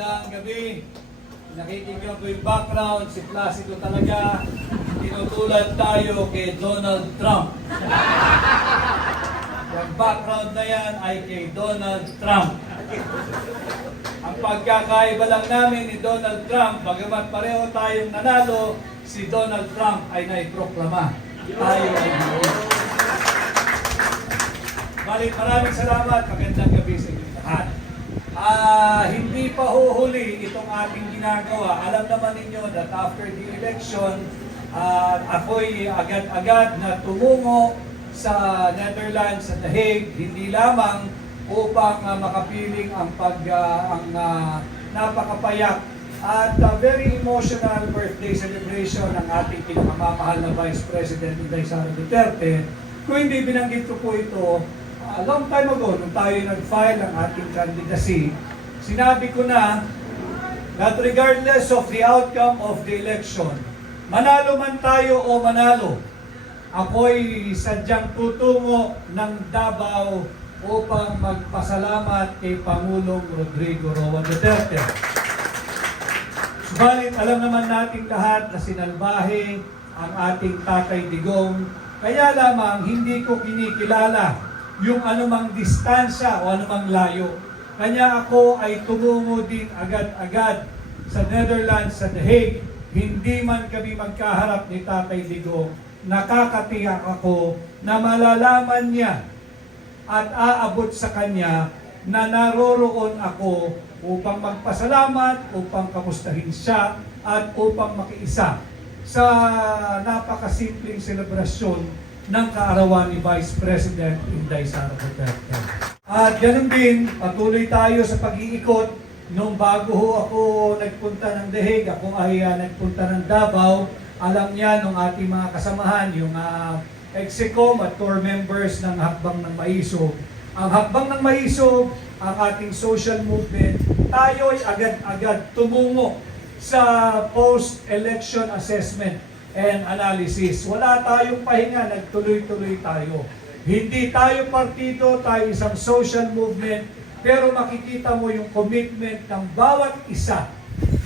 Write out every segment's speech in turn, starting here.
Magandang gabi. Nakikita ko yung background, si Placido talaga. Tinutulad tayo kay Donald Trump. Yung background na yan ay kay Donald Trump. Ang pagkakaiba lang namin ni Donald Trump, bagamat pareho tayong nanalo, si Donald Trump ay naiproklama. Tayo ay buo. Balik, maraming salamat. Magandang gabi sa inyo lahat. Hindi pa huhuli itong ating ginagawa. Alam naman ninyo that after the election, ako'y agad-agad na tumungo sa Netherlands, sa The Hague, hindi lamang upang makapiling ang napakapayak at very emotional birthday celebration ng ating pinakamamahal na Vice President Inday Sara Duterte. Kung hindi binanggit ko po ito, a long time ago, nung tayo nag-file ang ating candidacy, sinabi ko na that regardless of the outcome of the election, manalo man tayo o manalo, ako'y sadyang tutungo ng Davao upang magpasalamat kay Pangulong Rodrigo Roa Duterte. Subalit, alam naman nating lahat na sinalbahe ang ating Tatay Digong, kaya lamang hindi ko kinikilala yung anumang distansya o anumang layo. Kanya ako ay tumungo din agad-agad sa Netherlands, sa The Hague. Hindi man kami magkaharap ni Tatay Digong, nakakatiyak ako na malalaman niya at aabot sa kanya na naroroon ako upang magpasalamat, upang kamustahin siya, at upang makiisa sa napakasimpleng selebrasyon ng kaarawan ni Vice President Inday Sara Duterte. At ganun din, patuloy tayo sa pag-iikot. Nung bago ako nagpunta ng The Hague, ako ay nagpunta ng Davao. Alam niya nung ating mga kasamahan, yung Execom at core members ng Hakbang ng Maisog. Ang Hakbang ng Maisog, ang ating social movement, tayo ay agad-agad tumungo sa post-election assessment and analysis. Wala tayong pahinga, nagtuloy-tuloy tayo. Hindi tayo partido, tayo isang social movement, pero makikita mo yung commitment ng bawat isa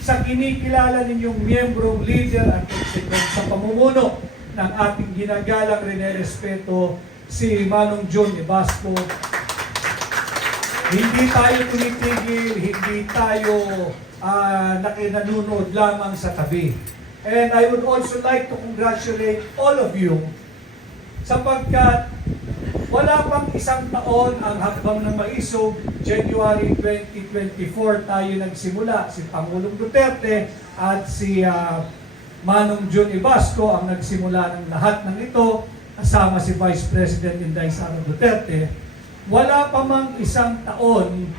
sa kinikilala ninyong miyembrong leader at executive sa pamumuno ng ating ginagalang rinerespeto si Manong John Ibasco. Hindi tayo tumitigil, hindi tayo nakinanunod lamang sa tabi. And I would also like to congratulate all of you sapagkat wala pang isang taon ang Hakbang ng Maisog. January 2024 tayo nagsimula. Si Pangulong Duterte at si Manong John Ibasco ang nagsimula ng lahat ng ito, kasama si Vice President Inday Sara Duterte. Wala pa mang isang taon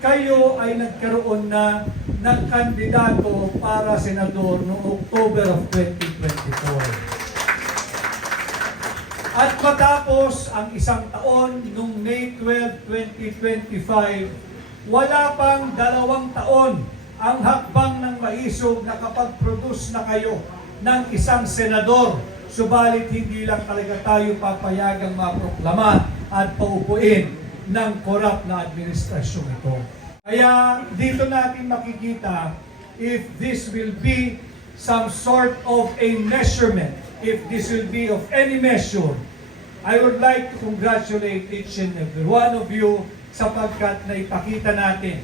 kayo ay nagkaroon na ng kandidato para senador noong October of 2024. At matapos ang isang taon, noong May 12, 2025, wala pang 2 taon ang Hakbang ng Maisog na kapag-produce na kayo ng isang senador. Subalit hindi lang talaga tayo papayagang maproklama at paupuin ng korap na administrasyon ito. Kaya dito natin makikita if this will be some sort of a measurement, if this will be of any measure. I would like to congratulate each and every one of you sapagkat naipakita natin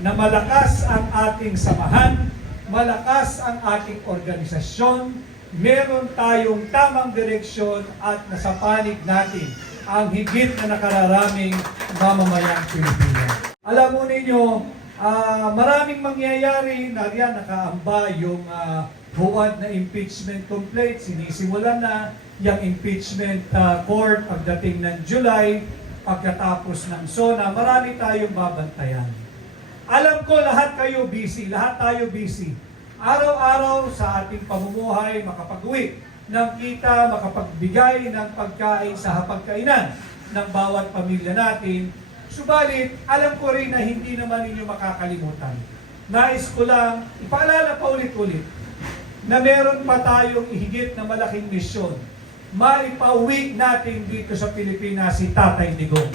na malakas ang ating samahan, malakas ang ating organisasyon, meron tayong tamang direksyon at nasa panig natin ang higit na nakararaming mamamayang Pilipinas. Alam mo ninyo, maraming mangyayari, nariyan nakaamba yung buwad na impeachment complaint, sinisimulan na yung impeachment court pagdating ng July, pagkatapos ng SONA, marami tayong babantayan. Alam ko lahat kayo busy, lahat tayo busy. Araw-araw sa ating pamumuhay, makapag-uwi ng kita, makapagbigay ng pagkain sa hapagkainan ng bawat pamilya natin. Subalit, alam ko rin na hindi naman ninyo makakalimutan. Nais ko lang, ipaalala pa ulit-ulit, na meron pa tayong ihigit na malaking misyon. Maipauwi natin dito sa Pilipinas si Tatay Digong.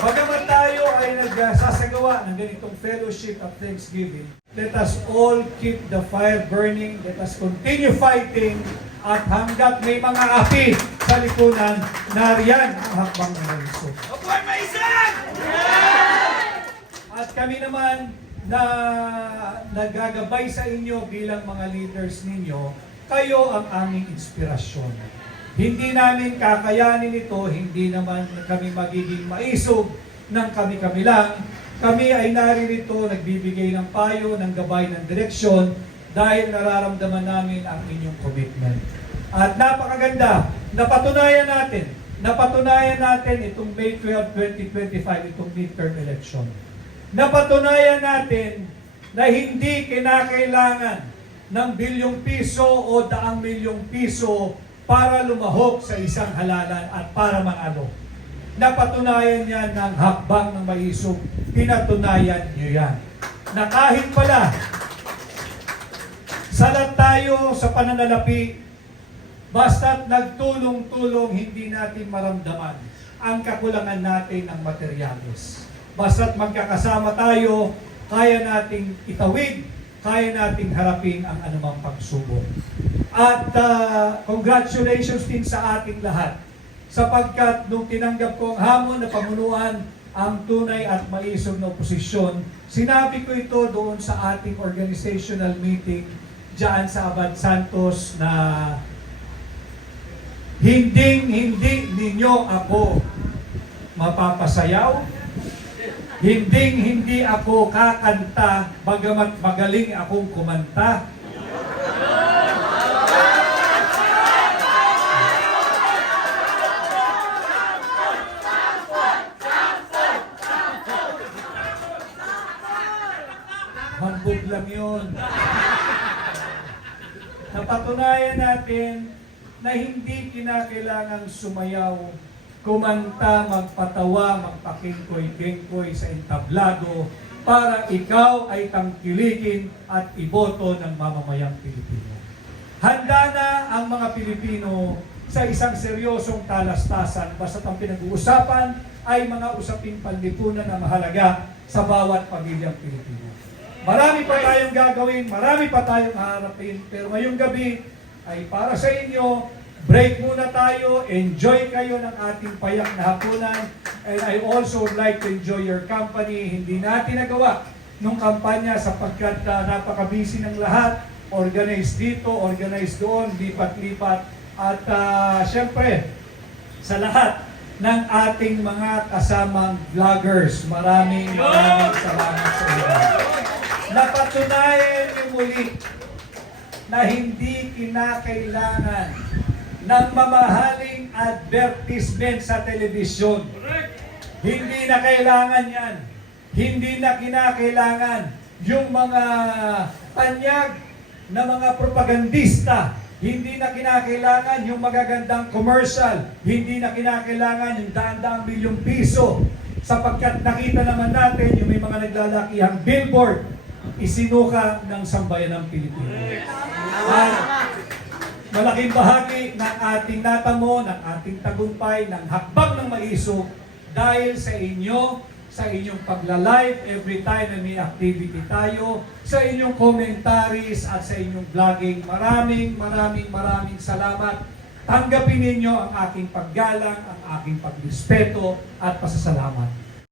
Bagamat tayo ay nagsasagawa ng ganitong fellowship of Thanksgiving, let us all keep the fire burning, let us continue fighting, at hanggat may mga api sa lipunan, nariyan ang hakbang ng Maisog. At kami naman na nagagabay sa inyo bilang mga leaders ninyo, kayo ang aming inspirasyon. Hindi namin kakayanin ito, hindi naman kami magiging maisog ng kami-kami lang. Kami ay naririto, nagbibigay ng payo, ng gabay, ng direksyon dahil nararamdaman namin ang inyong commitment. At napakaganda, napatunayan natin itong May 12, 2025, itong midterm election. Napatunayan natin na hindi kinakailangan ng bilyong piso o daang milyong piso para lumahok sa isang halalan at para manalo. Napatunayan yan ng hakbang ng Maisog. Pinatunayan nyo yan. Na kahit pala, salat tayo sa pananalapi, basta't nagtulong-tulong, hindi natin maramdaman ang kakulangan natin ng materyales. Basta't magkakasama tayo, kaya nating itawid, kaya nating harapin ang anumang pagsubok. At congratulations din sa ating lahat, sapagkat nung tinanggap ko ang hamon na pamunuan ang tunay at maisog na oposisyon, sinabi ko ito doon sa ating organizational meeting diyan sa Abad Santos na hindi ninyo ako mapapasayaw, hindi ako kakanta bagamat magaling akong kumanta. Hambog lang yun. Napatunayan natin na hindi kinakailangang sumayaw, kumanta, magpatawa, magpakingkoy-kingkoy sa entablado para ikaw ay tangkilikin at iboto ng mamamayang Pilipino. Handa na ang mga Pilipino sa isang seryosong talastasan basta't ang pinag-uusapan ay mga usaping panlipunan na mahalaga sa bawat pamilyang Pilipino. Marami pa tayong gagawin, marami pa tayong haharapin, pero ngayong gabi ay para sa inyo. Break muna tayo, enjoy kayo ng ating payak na hapunan, and I also would like to enjoy your company. Hindi natin nagawa nung kampanya sapagkat napaka-busy ng lahat, organized dito, organized doon, lipat-lipat, at syempre, sa lahat ng ating mga kasamang vloggers, maraming salamat sa inyo. Napatunayan niyo muli na hindi kinakailangan ng mamahaling advertisement sa telebisyon. Hindi na kailangan yan. Hindi na kinakailangan yung mga panyag na mga propagandista. Hindi na kinakailangan yung magagandang commercial. Hindi na kinakailangan yung daan-daang milyong piso. Sapagkat nakita naman natin yung may mga naglalakihang billboard, isinuka ng sambayanang Pilipinas. Malaking bahagi ng ating natamo, ng ating tagumpay, ng hakbang ng Maisog dahil sa inyo, sa inyong pagla-live every time na may activity tayo, sa inyong commentaries at sa inyong vlogging. Maraming salamat. Tanggapin ninyo ang aking paggalang, ang aking pagrespeto at pasasalamat.